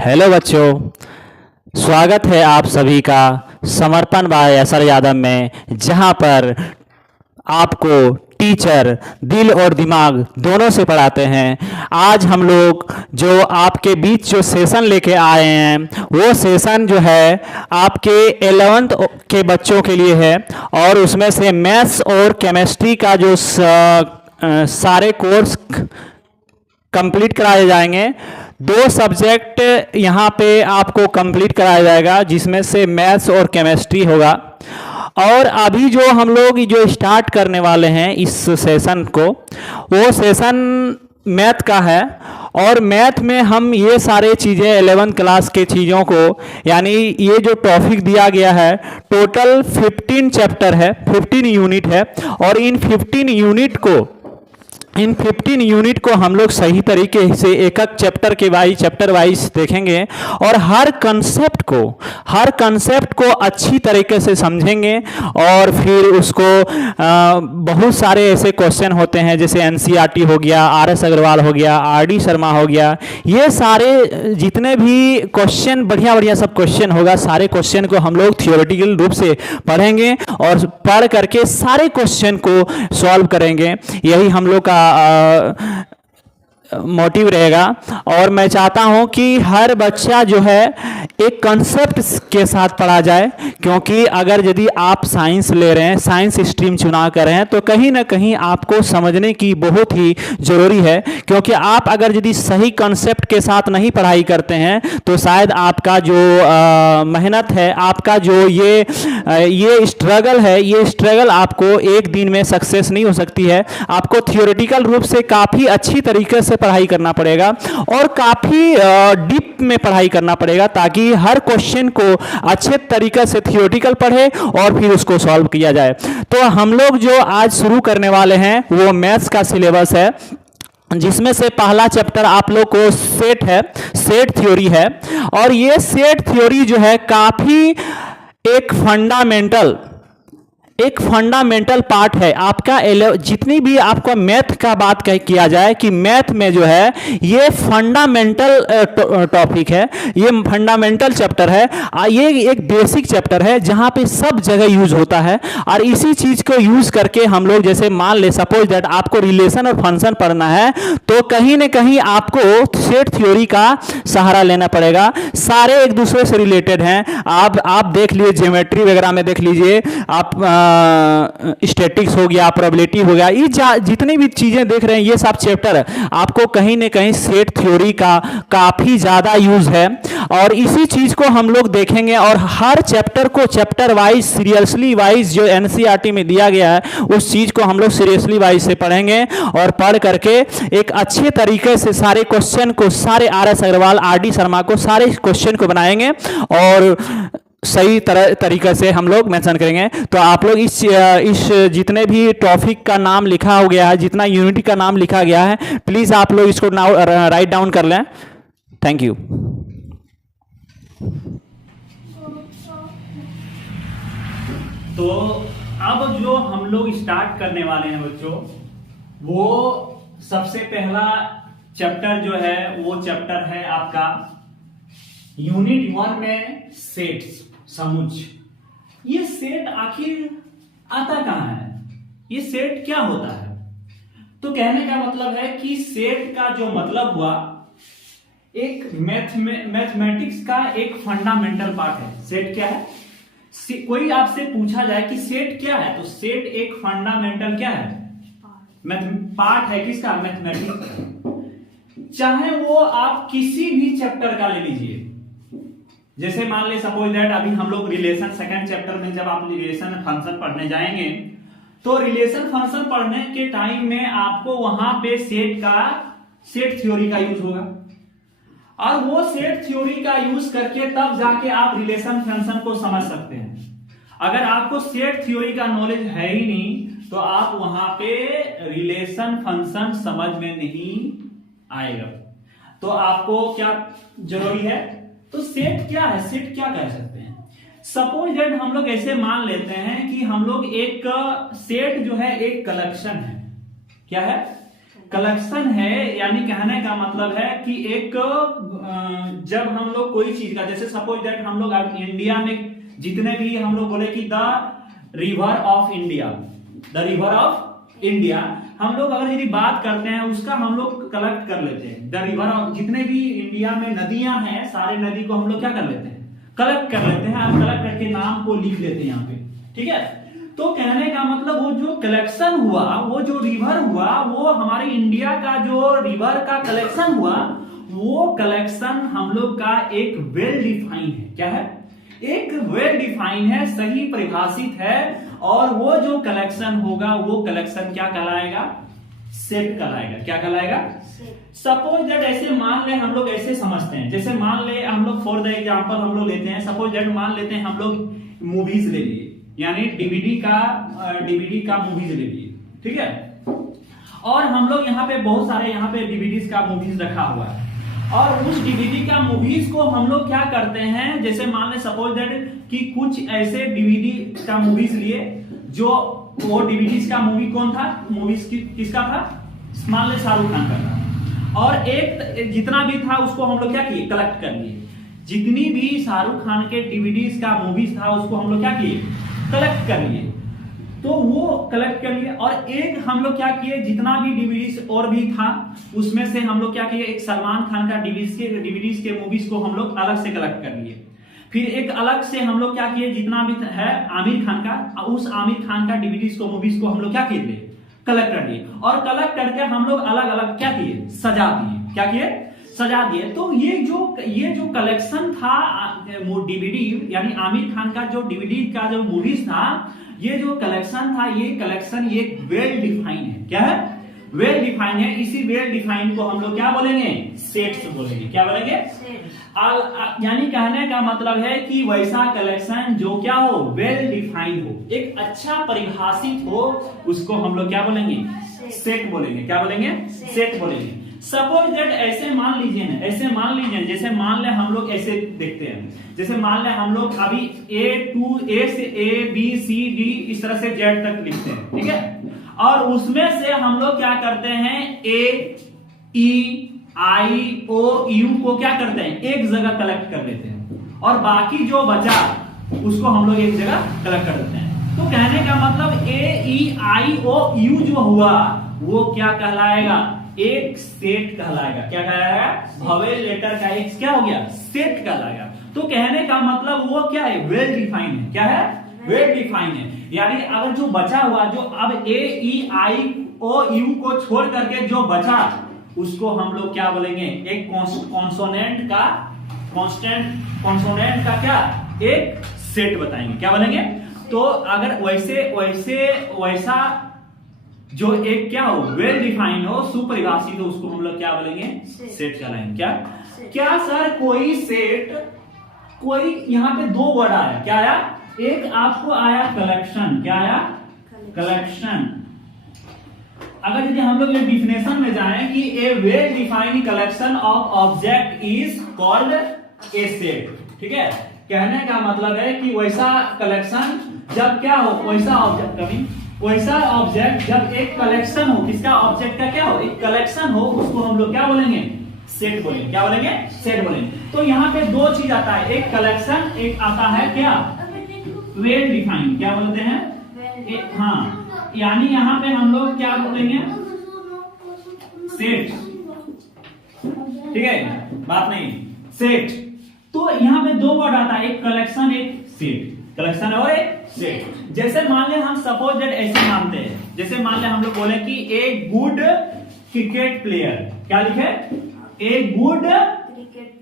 Hello बच्चों, स्वागत है आप सभी का समर्पण बाय एसआर यादव में, जहां पर आपको टीचर दिल और दिमाग दोनों से पढ़ाते हैं। आज हम लोग जो आपके बीच जो सेशन लेके आए हैं वो सेशन जो है आपके 11th के बच्चों के लिए है और उसमें से मैथ्स और केमिस्ट्री का जो सारे कोर्स कंप्लीट कराए जाएंगे। 2 सब्जेक्ट यहाँ पे आपको कंप्लीट कराया जाएगा, जिसमें से मैथ्स और केमिस्ट्री होगा। और अभी जो हम लोग जो स्टार्ट करने वाले हैं इस सेशन को, वो सेशन मैथ का है। और मैथ में हम ये सारे चीज़ें 11th क्लास के चीज़ों को, यानी ये जो टॉपिक दिया गया है, टोटल 15 चैप्टर है, 15 यूनिट है। और इन 15 यूनिट को हम लोग सही तरीके से एक एक चैप्टर वाइज देखेंगे और हर कंसेप्ट को अच्छी तरीके से समझेंगे। और फिर उसको बहुत सारे ऐसे क्वेश्चन होते हैं, जैसे एनसीईआरटी हो गया, आरएस अग्रवाल हो गया, आरडी शर्मा हो गया, ये सारे जितने भी क्वेश्चन बढ़िया सब क्वेश्चन होगा, सारे क्वेश्चन को हम लोग थियोरेटिकल रूप से पढ़ेंगे और पढ़ करके सारे क्वेश्चन को सॉल्व करेंगे। यही हम लोग का मोटिव रहेगा। और मैं चाहता हूं कि हर बच्चा जो है एक कंसेप्ट के साथ पढ़ा जाए, क्योंकि अगर यदि आप साइंस ले रहे हैं, साइंस स्ट्रीम चुना कर रहे हैं, तो कहीं ना कहीं आपको समझने की बहुत ही ज़रूरी है। क्योंकि आप अगर यदि सही कंसेप्ट के साथ नहीं पढ़ाई करते हैं तो शायद आपका जो मेहनत है, आपका जो ये स्ट्रगल है, ये स्ट्रगल आपको एक दिन में सक्सेस नहीं हो सकती है। आपको थियोरेटिकल रूप से काफ़ी अच्छी तरीके से पढ़ाई करना पड़ेगा और काफ़ी डीप में पढ़ाई करना पड़ेगा, ताकि हर क्वेश्चन को अच्छे तरीके से थियोरेटिकल पढ़े और फिर उसको सॉल्व किया जाए। तो हम लोग जो आज शुरू करने वाले हैं वो मैथ्स का सिलेबस है, जिसमें से पहला चैप्टर आप लोग को सेट थ्योरी है। और ये सेट थ्योरी जो है काफ़ी एक फंडामेंटल पार्ट है आपका। जितनी भी आपका मैथ का बात किया जाए कि मैथ में जो है ये फंडामेंटल टॉपिक है, ये फंडामेंटल चैप्टर है। ये एक बेसिक चैप्टर है जहां पे सब जगह यूज होता है। और इसी चीज को यूज करके हम लोग, जैसे मान ले सपोज दैट आपको रिलेशन और फंक्शन पढ़ना है, तो कहीं ना कहीं आपको सेट थ्योरी का सहारा लेना पड़ेगा। सारे एक दूसरे से रिलेटेड हैं। आप देख लीजिए, ज्योमेट्री वगैरह में देख लीजिए, आप स्टैटिक्स हो गया, प्रोबेबिलिटी हो गया, ये जितनी भी चीजें देख रहे हैं, ये सब चैप्टर आपको कहीं ना कहीं सेट थ्योरी का काफी ज्यादा यूज है। और इसी चीज को हम लोग देखेंगे और हर चैप्टर को चैप्टर वाइज, सीरियसली वाइज जो एनसीईआरटी में दिया गया है, उस चीज को हम लोग सीरियसली वाइज से पढ़ेंगे और पढ़ करके एक अच्छे तरीके से सारे क्वेश्चन को, सारे आरएस अग्रवाल, आरडी शर्मा को, सारे क्वेश्चन को बनाएंगे और सही तरीके से हम लोग मेंशन करेंगे। तो आप लोग इस जितने भी टॉपिक का नाम लिखा हो गया है, जितना यूनिट का नाम लिखा गया है, प्लीज आप लोग इसको राइट डाउन कर लें। Thank you. तो अब जो हम लोग स्टार्ट करने वाले हैं बच्चों, वो सबसे पहला चैप्टर जो है वो चैप्टर है आपका यूनिट 1 में सेट्स, समुच्च। ये सेट आखिर आता कहां है, ये सेट क्या होता है? तो कहने का मतलब है कि सेट का जो मतलब हुआ, एक मैथमेटिक्स का एक फंडामेंटल पार्ट है। सेट क्या है? कोई आपसे पूछा जाए कि सेट क्या है, तो सेट एक फंडामेंटल क्या है? पार्ट है किसका? मैथमेटिक्स का। चाहे वो आप किसी भी चैप्टर का ले लीजिए, जैसे मान ले सपोज दैट अभी हम लोग रिलेशन सेकंड चैप्टर में जब आप रिलेशन फंक्शन पढ़ने जाएंगे, तो रिलेशन फंक्शन पढ़ने के टाइम में आपको वहां पे सेट थ्योरी का यूज होगा। और वो सेट थ्योरी का यूज करके तब जाके आप रिलेशन फंक्शन को समझ सकते हैं। अगर आपको सेट थ्योरी का नॉलेज है ही नहीं, तो आप वहां पे रिलेशन फंक्शन समझ में नहीं आएगा। तो आपको क्या जरूरी है? तो सेट क्या है, सेट क्या कह सकते हैं? सपोज दैट हम लोग ऐसे मान लेते हैं कि हम लोग एक सेट जो है एक कलेक्शन है। क्या है? कलेक्शन है, यानी कहने का मतलब है कि एक जब हम लोग कोई चीज का, जैसे सपोज दैट हम लोग अब इंडिया में जितने भी हम लोग बोले कि the river of India, the river of India, हम लोग अगर यदि बात करते हैं उसका हम लोग कलेक्ट कर लेते हैं। द रिवर ऑफ, जितने भी इंडिया में नदियां हैं सारे नदी को हम लोग क्या कर लेते हैं, कलेक्ट कर लेते हैं। हम कलेक्ट करके नाम को लिख लेते हैं यहाँ पे, ठीक है। तो कहने का मतलब वो जो कलेक्शन हुआ, वो जो रिवर हुआ, वो हमारे इंडिया का जो रिवर का कलेक्शन हुआ, वो कलेक्शन हम लोग का एक वेल डिफाइन है। क्या है? एक वेल डिफाइन है, सही परिभाषित है। और वो जो कलेक्शन होगा वो कलेक्शन क्या कहलाएगा? सेट कहलाएगा। क्या कहलाएगा? सपोज दैट ऐसे मान ले, हम लोग ऐसे समझते हैं, जैसे मान ले हम लोग फॉर द एग्जांपल हम लोग लेते हैं, सपोज दैट मान लेते हैं हम लोग मूवीज ले लिए, यानी डीवीडी का मूवीज ले लिए, ठीक है। और हम लोग यहाँ पे बहुत सारे यहाँ पे डीवीडीज का मूवीज रखा हुआ है, और उस डीवीडी का मूवीज को हम लोग क्या करते हैं, जैसे मान ले सपोज दैट कि कुछ ऐसे डीवीडी का मूवीज लिए जो वो डीवीडीज का मूवी कौन था, मूवीज किसका था, मान ले शाहरुख खान का था। और एक जितना भी था उसको हम लोग क्या किए, कलेक्ट कर लिए। जितनी भी शाहरुख खान के डीवीडीज का मूवीज था उसको हम लोग क्या किए, कलेक्ट कर लिए। तो वो कलेक्ट कर लिए। और एक हम लोग क्या किए, जितना भी डीवीडीज और भी था उसमें से हम लोग क्या किए, एक सलमान खान का डीवीडीज के मूवीज को हम लोग अलग से कलेक्ट कर लिए। फिर एक अलग से हम लोग क्या किए, जितना भी है आमिर खान का, उस आमिर खान का डीवीडीज को मूवीज को हम लोग क्या किए, कलेक्ट कर लिए। और कलेक्ट करके हम लोग अलग अलग क्या किए, सजा दिए। क्या किए? सजा दिए। तो ये जो कलेक्शन था डीवीडी, यानी आमिर खान का जो डीवीडी का जो मूवीज था, ये जो कलेक्शन था, ये कलेक्शन ये वेल डिफाइन है। क्या है? वेल डिफाइन है। इसी वेल डिफाइन को हम लोग क्या बोलेंगे, सेट्स बोलेंगे। क्या बोलेंगे? यानी कहने का मतलब है कि वैसा कलेक्शन जो क्या हो, वेल डिफाइन हो, एक अच्छा परिभाषित हो, उसको हम लोग क्या बोलेंगे, सेट बोलेंगे। क्या बोलेंगे? सेट बोलेंगे। सपोज दैट ऐसे मान लीजिए ना, ऐसे मान लीजिए, जैसे मान ले हम लोग ऐसे देखते हैं, जैसे मान ले हम लोग अभी ए से A B C D इस तरह से Z तक लिखते हैं, ठीक है। और उसमें से हम लोग क्या करते हैं, A E I O U को क्या करते हैं, एक जगह कलेक्ट कर लेते हैं, और बाकी जो बचा उसको हम लोग एक जगह कलेक्ट कर देते हैं। तो कहने का मतलब A E I O U जो हुआ वो क्या कहलाएगा, एक सेट कहलाएगा। क्या कहलाएगा? वोवेल लेटर का एक क्या हो गया, सेट कहलाएगा। तो कहने का मतलब वो क्या है, वेल डिफाइन है। क्या है? वेल डिफाइन है। यानी अगर जो बचा हुआ, जो अब A E I O U को छोड़ करके जो बचा उसको हम लोग क्या बोलेंगे, एक कॉन्सोनेंट का क्या, एक सेट बताएंगे। क्या बोलेंगे? तो अगर वैसा जो एक क्या हो, वेल डिफाइन हो, सुपरिभाषित हो, उसको हम लोग क्या बोलेंगे, सेट कहलाएंगे। क्या सर कोई सेट, कोई यहाँ पे दो वर्ड आया, क्या आया, एक आपको आया कलेक्शन। क्या आया? कलेक्शन। अगर यदि हम लोग डिफिनेशन में जाएं कि a well defined collection of object is called a set, ठीक है। कहने का मतलब है कि वैसा कलेक्शन जब क्या हो, वैसा ऑब्जेक्ट जब एक कलेक्शन हो, किसका, ऑब्जेक्ट का क्या हो, एक कलेक्शन हो, उसको हम लोग क्या बोलेंगे, सेट बोलेंगे। क्या बोलेंगे? सेट बोलेंगे। तो यहाँ पे दो चीज आता है, एक कलेक्शन, एक आता है क्या, वेल डिफाइंड। क्या बोलते हैं? हाँ, यानी यहाँ पे हम लोग क्या बोलेंगे, सेट, ठीक है, बात नहीं, सेट। तो यहाँ पे दो वर्ड आता है, एक कलेक्शन, एक सेट। कलेक्शन और एक सेट। जैसे मान ले हम सपोज दैट ऐसे मानते हैं, जैसे मान ले हम लोग बोले कि ए गुड क्रिकेट प्लेयर, क्या लिखे, ए गुड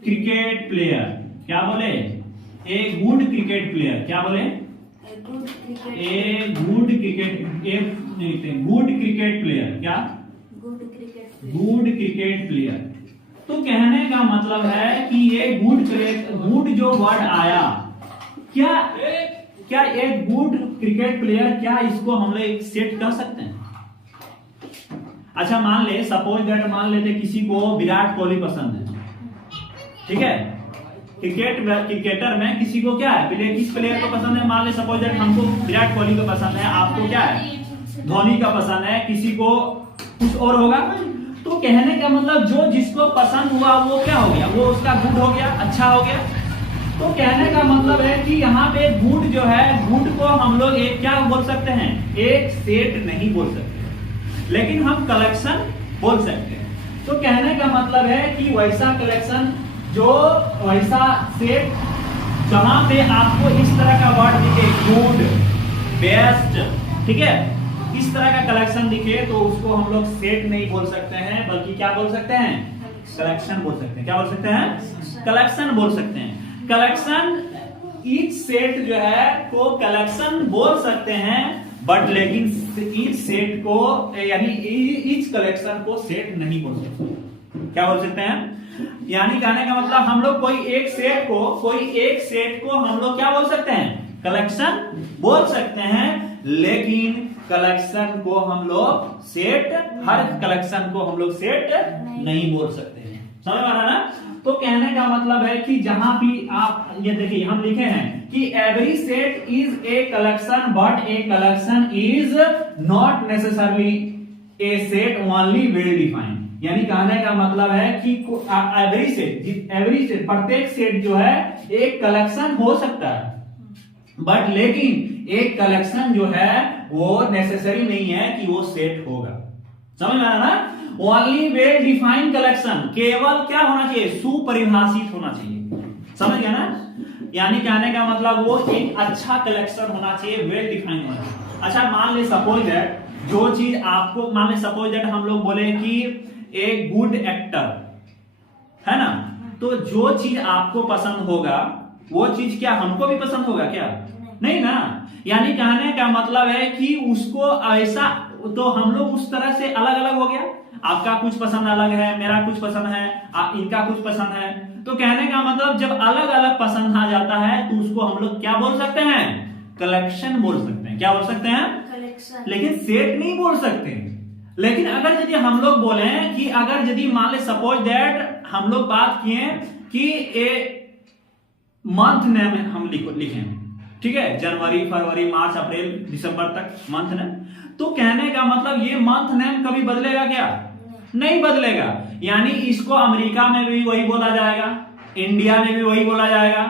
क्रिकेट प्लेयर। क्या बोले? A good cricket player. क्या बोले? A good cricket player. क्या? Good cricket player. तो कहने का मतलब है कि ये गुड जो वर्ड आया, क्या एक गुड क्रिकेट प्लेयर, क्या इसको हम लोग एक सेट कर सकते हैं? अच्छा मान ले, सपोज दैट मान लेते किसी को विराट कोहली पसंद है, ठीक है। क्रिकेटर में किसी को क्या है, किस प्लेयर को पसंद है, मान ले सपोज दैट हमको विराट कोहली को पसंद है, आपको क्या है, धोनी का पसंद है, किसी को कुछ और होगा। तो कहने का मतलब जो जिसको पसंद हुआ वो क्या हो गया, वो उसका गुड हो गया, अच्छा हो गया। तो कहने का मतलब है कि यहाँ पे गुड जो है, गुड को हम लोग एक क्या बोल सकते हैं, एक सेट नहीं बोल सकते, लेकिन हम कलेक्शन बोल सकते हैं। तो कहने का मतलब है कि वैसा कलेक्शन, जो वैसा सेट जहां पे आपको इस तरह का वर्ड दिखे, गुड, बेस्ट, ठीक है, इस तरह का कलेक्शन दिखे, तो उसको हम लोग सेट नहीं बोल सकते हैं, बल्कि क्या बोल सकते हैं, कलेक्शन बोल सकते हैं। क्या बोल सकते हैं, कलेक्शन बोल सकते हैं। कलेक्शन, ईच सेट जो है को कलेक्शन बोल सकते हैं, बट लेकिन ईच सेट को यानी ईच कलेक्शन को सेट नहीं बोल सकते। क्या बोल सकते हैं, यानी कहने का मतलब हम लोग कोई एक सेट को हम लोग क्या बोल सकते हैं, कलेक्शन बोल सकते हैं, लेकिन कलेक्शन को हम लोग सेट, हर कलेक्शन को हम लोग सेट नहीं बोल सकते हैं। समझ में आ रहा ना। तो कहने का मतलब है कि जहां भी आप ये देखिए, हम लिखे हैं कि every set is a collection, but a collection is not necessarily A set only well defined. यानी कहने का मतलब है कि एवरी सेट प्रत्येक सेट जो है एक कलेक्शन हो सकता है, बट लेकिन एक कलेक्शन जो है वो नेसेसरी नहीं है कि वो सेट होगा। समझ में आ रहा ना। ओनली वेल डिफाइंड कलेक्शन, केवल क्या होना चाहिए, सुपरिभाषित होना चाहिए। समझ गया ना। यानी कहने का मतलब वो एक अच्छा कलेक्शन होना चाहिए, वेल डिफाइंड होना चाहिए। अच्छा मान ले सपोज दैट, जो चीज आपको, मान ले सपोज दैट हम लोग बोले कि एक गुड एक्टर है ना, तो जो चीज आपको पसंद होगा वो चीज क्या हमको भी पसंद होगा क्या, नहीं ना। यानी कहने का मतलब है कि उसको ऐसा, तो हम लोग उस तरह से अलग अलग हो गया, आपका कुछ पसंद अलग है, मेरा कुछ पसंद है, इनका कुछ पसंद है। तो कहने का मतलब जब अलग अलग पसंद आ जाता है तो उसको हम लोग क्या बोल सकते हैं, कलेक्शन बोल सकते हैं। क्या बोल सकते हैं, कलेक्शन, लेकिन सेट नहीं बोल सकते। लेकिन अगर यदि हम लोग बोले कि अगर यदि मान ले सपोज दैट हम लोग बात किए कि ए मंथ नेम हम लिखें, ठीक है, जनवरी, फरवरी, मार्च, अप्रैल, दिसंबर तक मंथ नेम, तो कहने का मतलब ये मंथ नेम कभी बदलेगा क्या, नहीं बदलेगा। यानी इसको अमेरिका में भी वही बोला जाएगा, इंडिया में भी वही बोला जाएगा,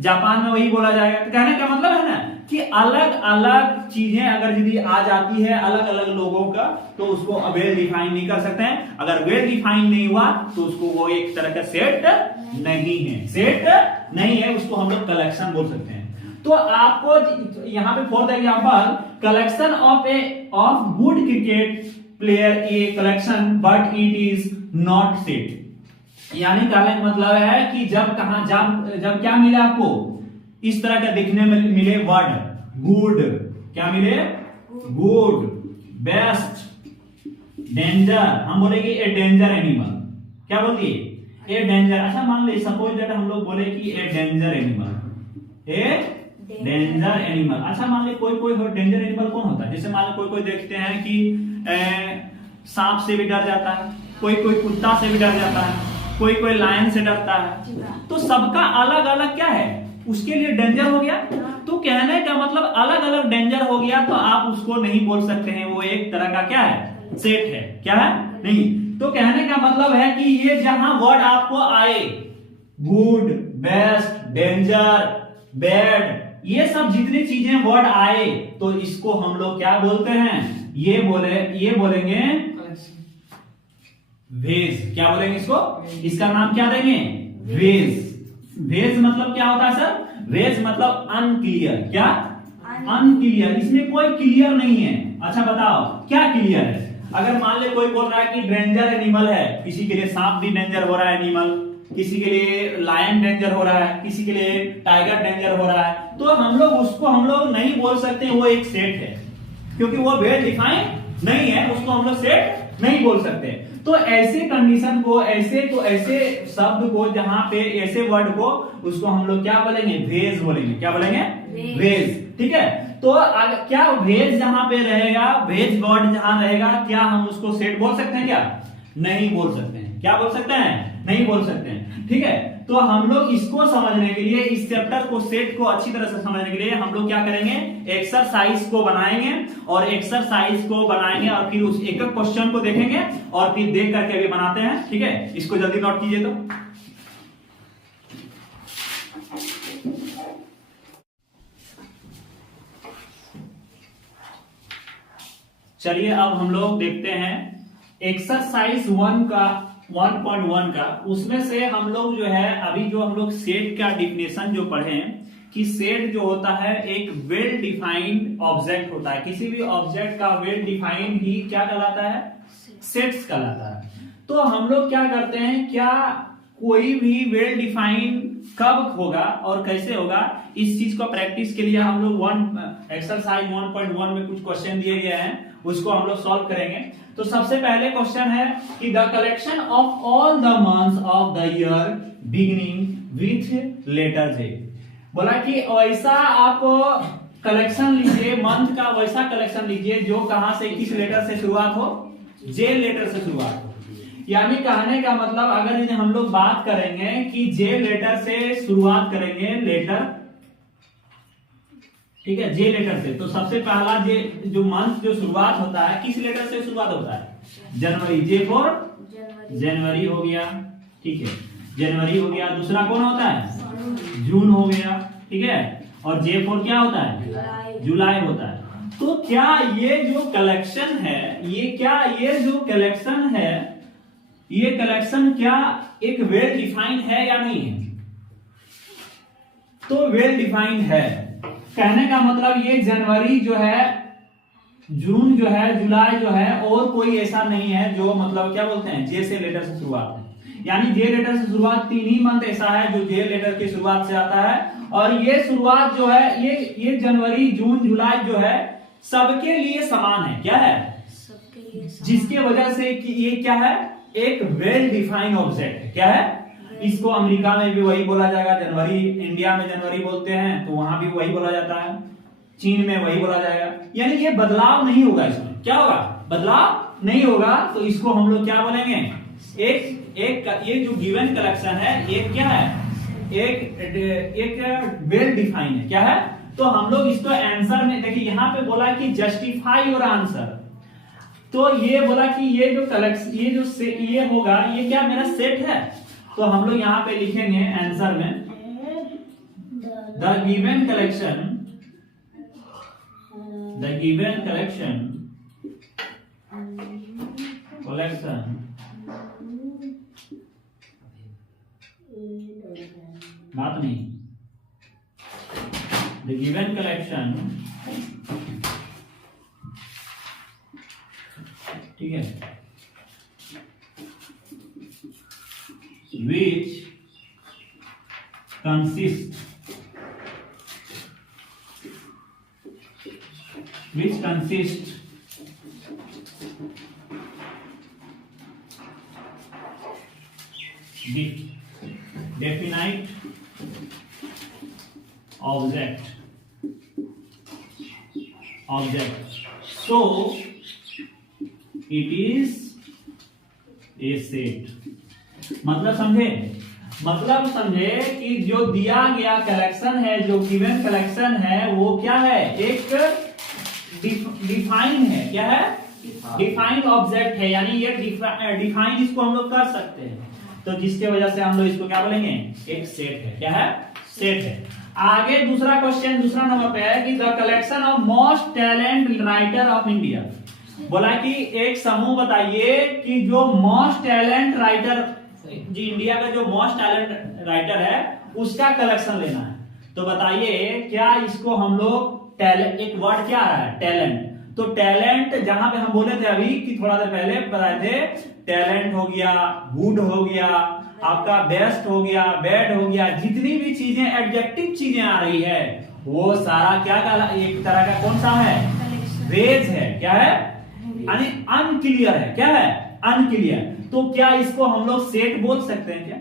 जापान में वही बोला जाएगा। तो कहने का मतलब है ना कि अलग अलग चीजें अगर यदि आ जाती है अलग अलग लोगों का, तो उसको वेल डिफाइन नहीं कर सकते हैं। अगर वेल डिफाइन नहीं हुआ तो उसको वो एक तरह का सेट नहीं है, सेट नहीं है, उसको हम लोग कलेक्शन बोल सकते हैं। तो आपको यहां पे for the example, collection of good cricket player a collection but it is not set. यानी कहने का मतलब है कि जब क्या मिले आपको, इस तरह का दिखने में मिले वर्ड गुड, क्या मिले, गुड, बेस्ट, डेंजर, हम बोलेंगे ए डेंजर एनिमल। क्या बोलिए, ए डेंजर। अच्छा मान लीजिए सपोज दैट हम लोग बोले कि ए डेंजर एनिमल, ए डेंजर एनिमल। अच्छा मान लीजिए कोई डेंजर एनिमल कौन होता है, जैसे मान लो कोई देखते हैं कि सांप से भी डर जाता है, कोई कुत्ता से भी डर जाता है, कोई लायन से डरता है। तो सबका अलग अलग क्या है, उसके लिए डेंजर हो गया। तो कहने का मतलब अलग अलग डेंजर हो गया, तो आप उसको नहीं बोल सकते हैं वो एक तरह का क्या है, सेट है। क्या है, नहीं। तो कहने का मतलब है कि ये जहां वर्ड आपको आए, गुड, बेस्ट, डेंजर, बैड, ये सब जितनी चीजें वर्ड आए, तो इसको हम लोग क्या बोलते हैं, ये बोलेंगे वेज। क्या बोलेंगे इसको, इसका नाम क्या देंगे, वेज। वेज मतलब क्या होता है सर, वेज मतलब अनक्लियर। क्या, अनक्लियर, इसमें कोई क्लियर नहीं है। अच्छा बताओ क्या क्लियर है। अगर मान ले कोई बोल रहा है कि डेंजर एनिमल है, किसी के लिए सांप भी डेंजर हो रहा है एनिमल, किसी के लिए लायन डेंजर हो रहा है, किसी के लिए टाइगर डेंजर हो रहा है, तो हम लोग नहीं बोल सकते वो एक सेट है, क्योंकि वो वेल डिफाइन नहीं है, उसको हम लोग सेट नहीं बोल सकते। तो ऐसे कंडीशन को, ऐसे शब्द को, जहां पे ऐसे वर्ड को, उसको हम लोग क्या बोलेंगे, वेज बोलेंगे। क्या बोलेंगे, वेज। ठीक है। तो क्या वेज जहां पे रहेगा, वेज वर्ड जहां रहेगा, क्या हम उसको सेट बोल सकते हैं क्या, नहीं बोल सकते हैं। क्या बोल सकते हैं? नहीं बोल सकते हैं। ठीक है, तो हम लोग इसको समझने के लिए, इस चैप्टर को, सेट को अच्छी तरह से समझने के लिए हम लोग क्या करेंगे, एक्सरसाइज को बनाएंगे और एक्सरसाइज को बनाएंगे और फिर उस एक एक क्वेश्चन को देखेंगे और फिर देख करके भी बनाते हैं। ठीक है, इसको जल्दी नोट कीजिए। तो चलिए अब हम लोग देखते हैं एक्सरसाइज 1.1 का। उसमें से हम लोग जो है, अभी जो हम लोग सेट का डिफिनेशन जो पढ़े हैं कि सेट जो होता है एक वेल डिफाइंड ऑब्जेक्ट होता है। किसी भी ऑब्जेक्ट का वेल डिफाइंड ही क्या कहलाता है? सेट्स कहलाता है। तो हम लोग क्या करते हैं, क्या कोई भी वेल डिफाइंड कब होगा और कैसे होगा, इस चीज को प्रैक्टिस के लिए हम लोग एक्सरसाइज 1.1 में कुछ क्वेश्चन दिए गए हैं, उसको हम लोग सॉल्व करेंगे। तो सबसे पहले क्वेश्चन है कि the collection of all the months of the year beginning with letter J. बोला कि वैसा आप कलेक्शन लीजिए, मंथ का वैसा कलेक्शन लीजिए जो कहां से, किस लेटर से शुरुआत हो? जे लेटर से शुरुआत हो। यानी कहने का मतलब, अगर हम लोग बात करेंगे कि जे लेटर से शुरुआत करेंगे, लेटर, ठीक है, जे लेटर से, तो सबसे पहला जे जो मंथ जो शुरुआत होता है किस लेटर से शुरुआत होता है? जनवरी। जे फॉर जनवरी हो गया। ठीक है, जनवरी हो गया। दूसरा कौन होता है? जून हो गया। ठीक है, और जे फॉर क्या होता है? जुलाई होता है। तो क्या ये जो कलेक्शन है, ये जो कलेक्शन है, ये कलेक्शन क्या एक वेल डिफाइंड है या नहीं है? तो वेल डिफाइंड है। कहने का मतलब ये जनवरी जो है, जून जो है, जुलाई जो है, और कोई ऐसा नहीं है जो मतलब क्या बोलते हैं, जे से लेटर से शुरुआत है। यानी जे लेटर से शुरुआत 3 ही मंथ ऐसा है जो जे लेटर की शुरुआत से आता है। और ये शुरुआत जो है, ये जनवरी, जून, जुलाई जो है सबके लिए समान है। क्या है? सबके लिए समान। जिसके वजह से कि ये क्या है, एक वेल डिफाइंड ऑब्जेक्ट है। क्या है? इसको अमेरिका में भी वही बोला जाएगा, जनवरी, इंडिया में जनवरी बोलते हैं तो वहां भी वही बोला जाता है, चीन में वही बोला जाएगा। यानी ये बदलाव नहीं होगा, इसमें क्या होगा? बदलाव नहीं होगा। तो इसको हम लोग क्या बोलेंगे? ये जो गिवन कलेक्शन है, ये क्या है? एक वेल डिफाइंड है। क्या है? तो हम लोग इसको आंसर में देखिए, यहां पे बोला कि जस्टिफाई योर आंसर। तो ये बोला कि ये जो कलेक्शन, ये होगा, ये क्या मेरा सेट है? तो हम लोग यहां पे लिखेंगे आंसर में, द गिवन कलेक्शन बात नहीं, द गिवन कलेक्शन, ठीक है, which consists definite object, so it is a set। मतलब समझे कि जो दिया गया कलेक्शन है, जो गिवन कलेक्शन है, वो क्या है? एक डिफाइंड है। क्या है? डिफाइंड ऑब्जेक्ट है। यानी ये डिफाइंड इसको हम लोग कर सकते हैं, तो जिसके वजह से हम लोग इसको क्या बोलेंगे? एक सेट है। क्या है? सेट है। आगे दूसरा क्वेश्चन, दूसरा नंबर पे है कि the collection of most talent writer of India. बोला कि एक समूह बताइए कि जो मोस्ट टैलेंट राइटर, जी इंडिया का जो मोस्ट टैलेंट राइटर है उसका कलेक्शन लेना है। तो बताइए क्या इसको हम लोग टैलेंट, एक वर्ड क्या आ रहा है? टैलेंट। तो टैलेंट जहां पे हम बोले थे अभी कि थोड़ा देर पहले बताए थे, टैलेंट हो गया, गुड हो गया, आपका बेस्ट हो गया, बैड हो गया, जितनी भी चीजें एडजेक्टिव चीजें आ रही है वो सारा क्या एक तरह का कौन सा है? वेज है। क्या है? अनक्लियर है। क्या है? अनक्लियर। तो क्या इसको हम लोग सेट बोल सकते हैं क्या?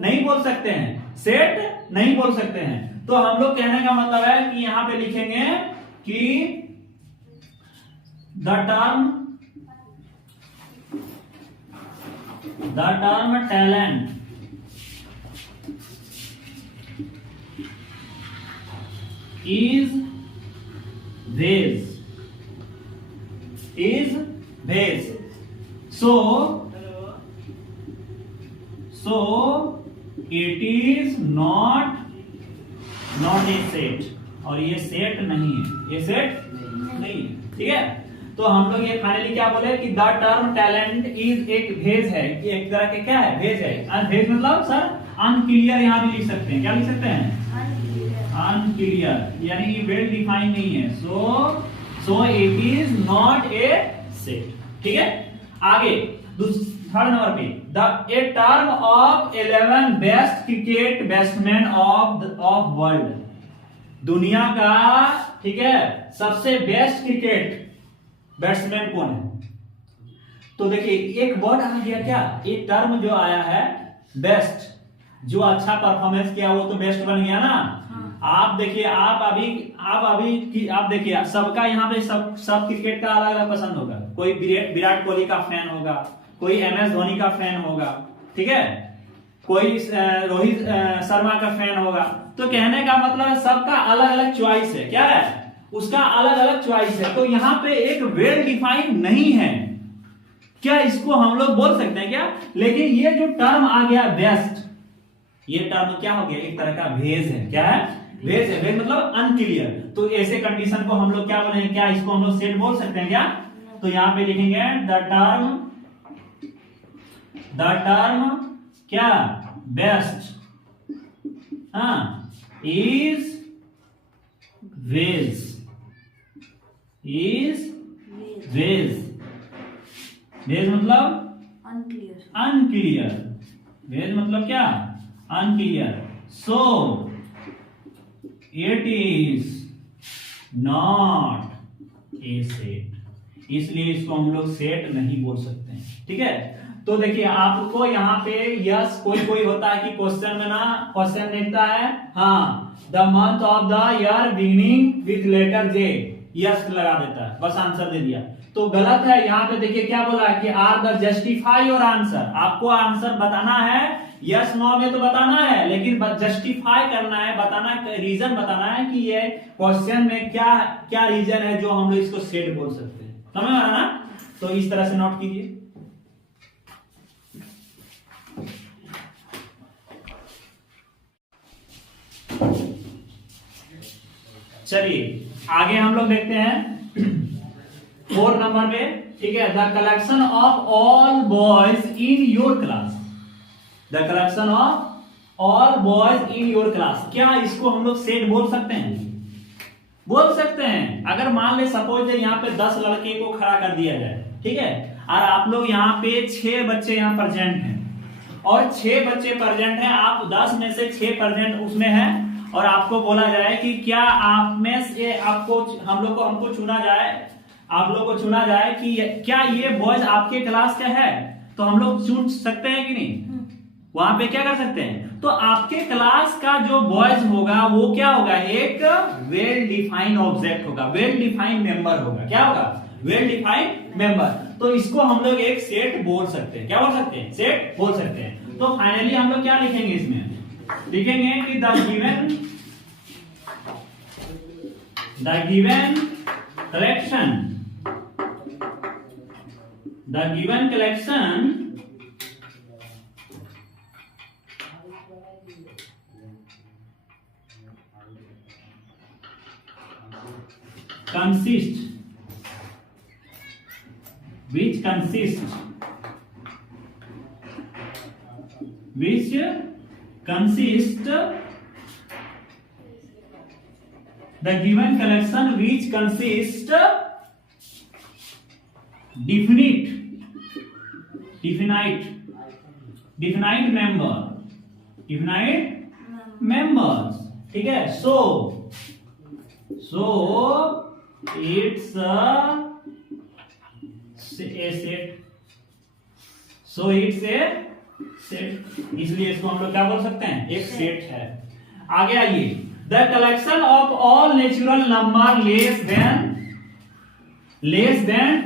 नहीं बोल सकते हैं, सेट नहीं बोल सकते हैं। तो हम लोग कहने का मतलब है कि यहां पे लिखेंगे कि the term the term talent is vase. So it is not a set, और ये सेट नहीं है, ये सेट नहीं है, ठीक है। तो हम लोग ये फाइनली क्या बोले कि द टर्म टैलेंट इज एक भेज है, ये एक तरह के क्या है, भेज है। भेज मतलब सर अनक्लियर, यहाँ भी लिख सकते हैं, क्या लिख सकते हैं, अनक्लियर, यानी ये वेल डिफाइन नहीं है। So it is not a set, ठीक है। आगे थर्ड नंबर पे, a term of 11 best cricket batsman of world, दुनिया का, ठीक है, सबसे बेस्ट क्रिकेट बैट्समैन कौन है। तो देखिए एक वर्ड आ गया, क्या एक टर्म जो आया है बेस्ट, जो अच्छा परफॉर्मेंस किया वो तो बेस्ट बन गया ना। आप देखिए, आप देखिए सबका यहाँ पे सब क्रिकेट का अलग अलग पसंद होगा। कोई विराट कोहली का फैन होगा, कोई MS धोनी का फैन होगा, ठीक है, कोई रोहित शर्मा का फैन होगा। तो कहने का मतलब है सबका अलग अलग चॉइस है, क्या है, उसका अलग अलग चॉइस है। तो यहाँ पे एक वेल डिफाइंड नहीं है, क्या इसको हम लोग बोल सकते हैं क्या। लेकिन ये जो टर्म आ गया बेस्ट, ये टर्म क्या हो गया, एक तरह का भेज है, क्या है, भेज है। भेज मतलब अनक्लियर। तो ऐसे कंडीशन को हम लोग क्या बोलेंगे, क्या इसको हम लोग सेट बोल सकते हैं क्या। तो यहां पे लिखेंगे द टर्म क्या, बेस्ट, हाँ, इज भेज, भेज मतलब अनक्लियर, भेज मतलब क्या, unclear. So it is not a set, इसलिए इसको हम लोग सेट नहीं बोल सकते हैं, ठीक है। तो देखिए आपको यहाँ पे यस, कोई होता है कि क्वेश्चन में ना, क्वेश्चन लिखता है हाँ the month of the year beginning with letter J, yes लगा देता है, बस आंसर दे दिया। तो गलत है। यहाँ पे देखिए क्या बोला है कि are the justify your answer, आपको आंसर बताना है, यस नो में तो बताना है, लेकिन जस्टिफाई करना है, बताना है, रीजन बताना है कि ये क्वेश्चन में क्या क्या रीजन है जो हम लोग इसको सेट बोल सकते हैं, समझ में आ रहा ना। तो इस तरह से नोट कीजिए। चलिए आगे हम लोग देखते हैं 4 नंबर पे, ठीक है। The collection of all boys in your class, the collection of all boys in your class, क्या इसको हम लोग सेट बोल सकते हैं, बोल सकते हैं। अगर मान ले सपोज यहाँ पे 10 लड़के को खड़ा कर दिया जाए, ठीक है, और आप लोग यहाँ पे 6 बच्चे यहाँ प्रेजेंट हैं, और 6 बच्चे प्रेजेंट हैं, आप 10 में से 6 प्रेजेंट उसमें है, और आपको बोला जाए कि क्या आप में से आपको हमको चुना जाए, आप लोग को चुना जाए कि क्या ये बॉयज आपके क्लास का है, तो हम लोग चुन सकते हैं कि नहीं, वहां पे क्या कर सकते हैं। तो आपके क्लास का जो बॉयज होगा वो क्या होगा, एक वेल डिफाइंड ऑब्जेक्ट होगा, वेल डिफाइंड मेंबर होगा, क्या होगा, वेल डिफाइंड मेंबर। तो इसको हम लोग एक सेट बोल सकते हैं, क्या बोल सकते हैं, सेट बोल सकते हैं। तो फाइनली हम लोग क्या लिखेंगे, इसमें लिखेंगे कि the given collection which consist the given collection which consist definite members, ठीक है। so it's a set, so it's a set, इसलिए इसको हम लोग क्या बोल सकते हैं, एक सेट है। आगे आइए, the collection of all natural number less than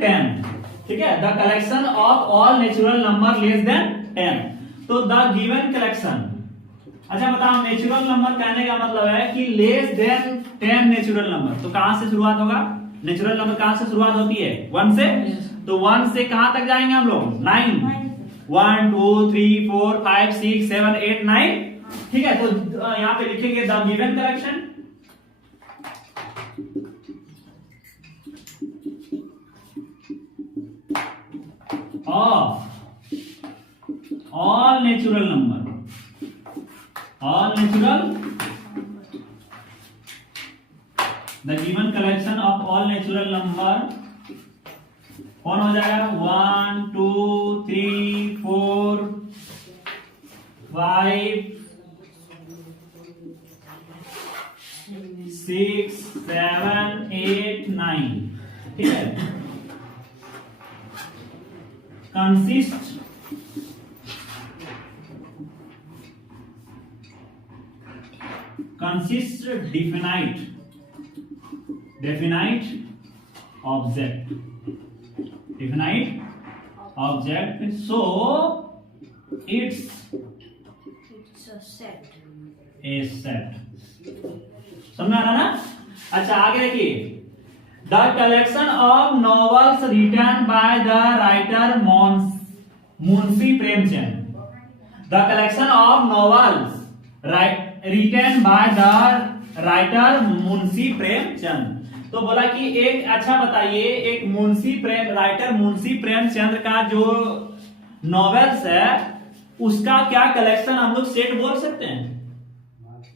10, ठीक है। The collection of all natural number less than 10। तो द गिवन कलेक्शन, अच्छा बताओ नेचुरल नंबर कहने का मतलब है कि लेस देन 10 नेचुरल नंबर। तो कहां से शुरुआत होगा? नेचुरल नंबर कहां से शुरुआत होती है? 1 से। तो 1 से कहां तक जाएंगे हम लोग? 9। 1 2 3 4 5 6 7 8 9। ठीक है, तो यहां पे लिखेंगे the given collection of all natural number, all natural, the given collection of all natural number कौन हो जाएगा? 1 2 3 4 5 6 7 8 9। ठीक है, consist definite object, so it's a set। समझ आ रहा ना? अच्छा आगे देखिए, the collection of novels written by the writer Munshi Premchand. The collection of novels written by the writer Munshi Premchand. तो बोला कि एक, अच्छा बताइए, एक राइटर मुंशी प्रेमचंद का जो नॉवेल्स है उसका क्या कलेक्शन हम लोग सेट बोल सकते हैं?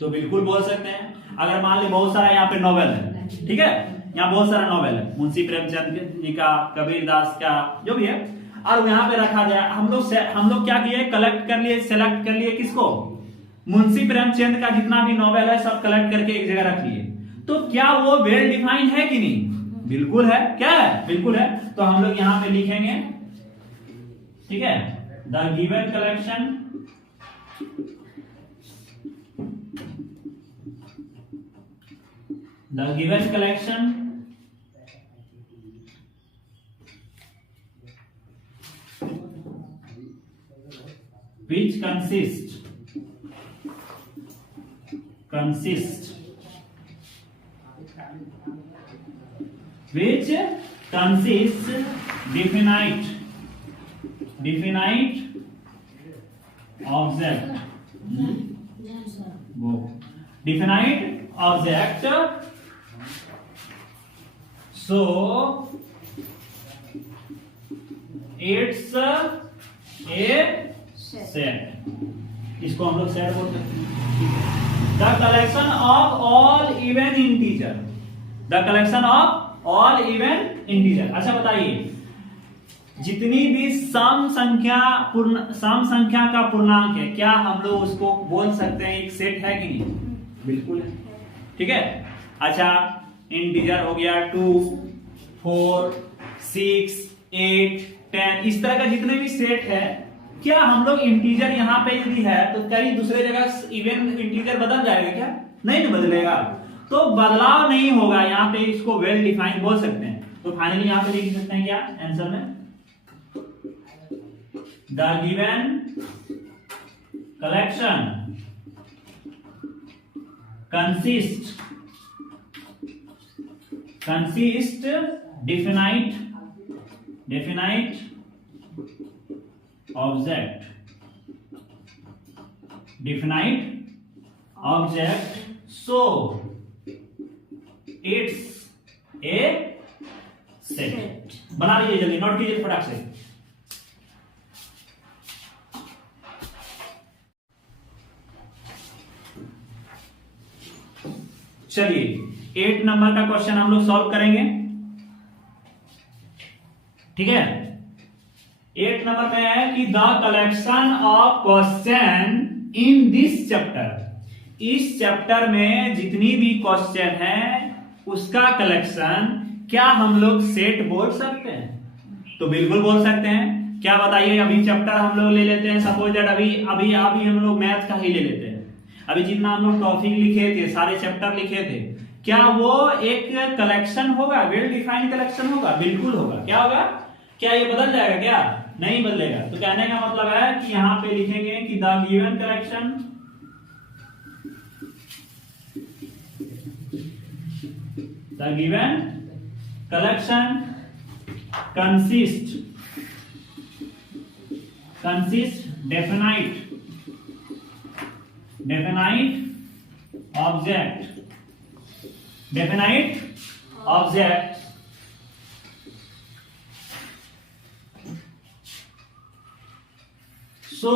तो बिल्कुल बोल सकते हैं। अगर मान ली बहुत सारा यहाँ पे नॉवेल है, ठीक है, यहाँ बहुत सारा नॉवेल है मुंशी प्रेमचंद जी का, कबीर दास का, जो भी है, और यहाँ पे रखा जाए, हम लोग क्या किए? कलेक्ट कर लिए, सेलेक्ट कर लिए किसको? मुंशी प्रेमचंद का जितना भी नॉवेल है सब कलेक्ट करके एक जगह रख लिए। तो क्या वो वेल डिफाइंड है कि नहीं? बिल्कुल है। क्या है? बिल्कुल है। तो हम लोग यहां पे लिखेंगे, ठीक है, the given collection which consist which consists definite object, definite object, so it's a set। इसको हम लोग सेट बोलते हैं। The collection of all even integer, the collection of all even integer. अच्छा बताइए, जितनी भी सम संख्या का पूर्णांक है, क्या हम लोग उसको बोल सकते हैं एक सेट है कि नहीं? बिल्कुल है। ठीक है, अच्छा इंटीजर हो गया 2 4 6 8 10, इस तरह का जितने भी सेट है, क्या हम लोग इंटीजर यहाँ पे यदि है तो कहीं दूसरे जगह इवन इंटीजर बदल जाएगा क्या? नहीं बदलेगा। तो बदलाव नहीं होगा यहाँ पे, इसको वेल डिफाइंड बोल सकते हैं। तो फाइनली यहाँ पे लिख सकते हैं क्या आंसर में? The given collection consist definite object, so it's a set। बना लीजिए जल्दी, नोट कीजिए फटाक से। चलिए 8 नंबर का क्वेश्चन हम लोग सॉल्व करेंगे। ठीक है, 8 नंबर में है कि the collection of question in this chapter, इस चैप्टर में जितनी भी क्वेश्चन है उसका कलेक्शन क्या हम लोग सेट बोल सकते हैं? तो बिल्कुल बोल सकते हैं। क्या बताइए, अभी चैप्टर हम लोग ले लेते हैं, सपोज दैट अभी हम लोग मैथ का ही ले लेते हैं। अभी जितना हम लोग टॉपिक लिखे थे, सारे चैप्टर लिखे थे, क्या वो एक कलेक्शन होगा? वेल डिफाइंड कलेक्शन होगा? बिल्कुल होगा। क्या होगा? क्या ये बदल जाएगा क्या? नहीं बदलेगा। तो कहने का मतलब है कि यहां पे लिखेंगे कि the given collection consist definite object so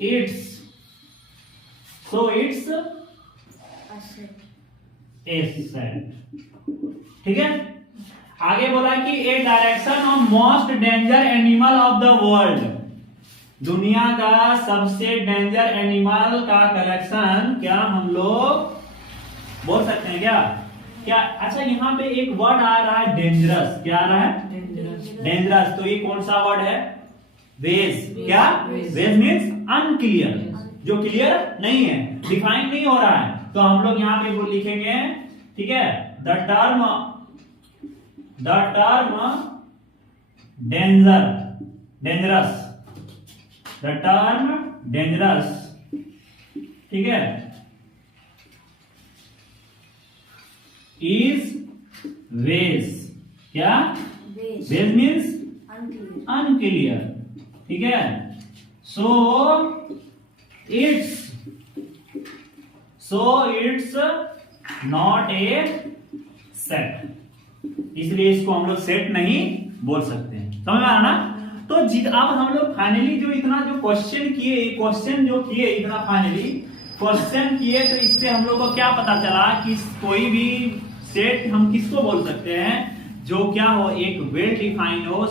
it's asset। ठीक है, आगे बोला कि a direction of most danger animal of the world, दुनिया का सबसे डेंजर एनिमल का कलेक्शन क्या हम लोग बोल सकते हैं क्या? क्या अच्छा यहाँ पे एक वर्ड आ रहा है डेंजरस, क्या आ रहा है? डेंजरस। तो ये कौन सा वर्ड है? वेज। क्या? वेज मीन्स अनक्लियर, जो क्लियर नहीं है, डिफाइन नहीं हो रहा है। तो हम लोग यहाँ पे वो लिखेंगे, ठीक है, the term dangerous, the term dangerous, ठीक है, इज वेज। क्या? वेज मीन्स अनक्लियर, ठीक है। So it's not a set, इसलिए इसको हम लोग सेट नहीं बोल सकते हैं। समझ में आया ना? तो अब हम लोग फाइनली जो इतना जो क्वेश्चन किए इतना फाइनली क्वेश्चन किए, तो इससे हम लोग को क्या पता चला कि कोई भी सेट हम किसको बोल सकते हैं, जो क्या हो, एक वेल डिफाइंड हो,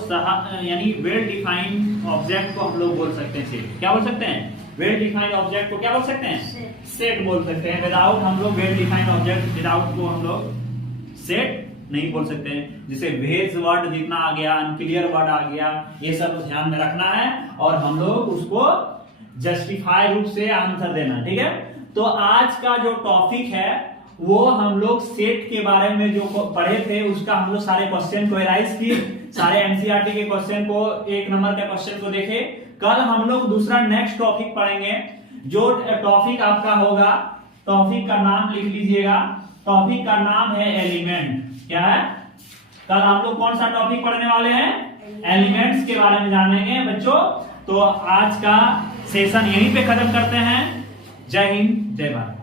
यानी वेल डिफाइंड ऑब्जेक्ट को हम लोग बोल सकते हैं सेट। क्या बोल सकते हैं? वेल डिफाइंड ऑब्जेक्ट को क्या बोल सकते हैं? सेट बोल सकते हैं। विदाउट हम लोग वेल डिफाइंड ऑब्जेक्ट, विदाउट को हम लोग सेट नहीं बोल सकते हैं। जैसे वेज वर्ड जितना आ गया, अनक्लियर वर्ड आ गया, ये सब ध्यान में रखना है और हम लोग उसको जस्टिफाई रूप से आंसर देना। ठीक है, तो आज का जो टॉपिक है वो हम लोग सेट के बारे में जो पढ़े थे, उसका हम लोग सारे क्वेश्चन को एनालाइज किए, सारे एनसीईआरटी के क्वेश्चन को, 1 नंबर के क्वेश्चन को देखे। कल हम लोग दूसरा नेक्स्ट टॉपिक पढ़ेंगे। जो टॉपिक आपका होगा, टॉपिक का नाम लिख लीजिएगा, टॉपिक का नाम है एलिमेंट। क्या है? कल हम लोग कौन सा टॉपिक पढ़ने वाले हैं? एलिमेंट्स के बारे में जानेंगे बच्चों। तो आज का सेशन यहीं पे खत्म करते हैं। जय हिंद, जय भारत।